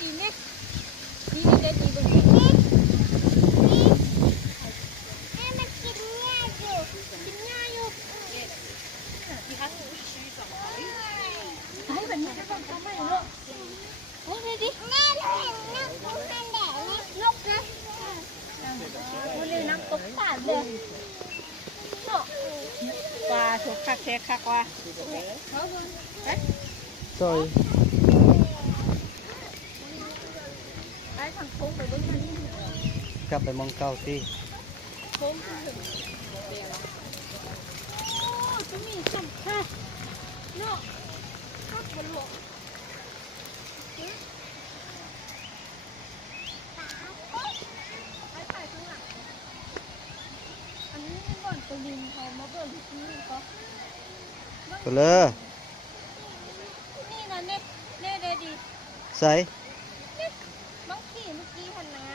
ดีเนี่ยดีเด็ดดีบางทีนี่แม่มันกินง่ายอยู่กินง่ายอยู่ที่ข้างหูชี้สองให้แบบนี้จะต้องทำให้ลูกโอ้ยดิแม่เห็นนกกูหันแดดเลยนกนะวันนี้น้ำตกปาดเลยปลาถูกคักแท้คักว่ะซอยไอ้ทางโค้งไปเบื้องนี้กลับไปมองเก่าสิโค้งถึงโอ้จะมีสัมผัสเนาะคักบนหลงอันนี้บ่อนตัวดินเขามาเบิ่งที่นี่ก็ตัวเลยนี่นะเน่เน่เดดีใส่บางทีเมื่อกี้หันนะ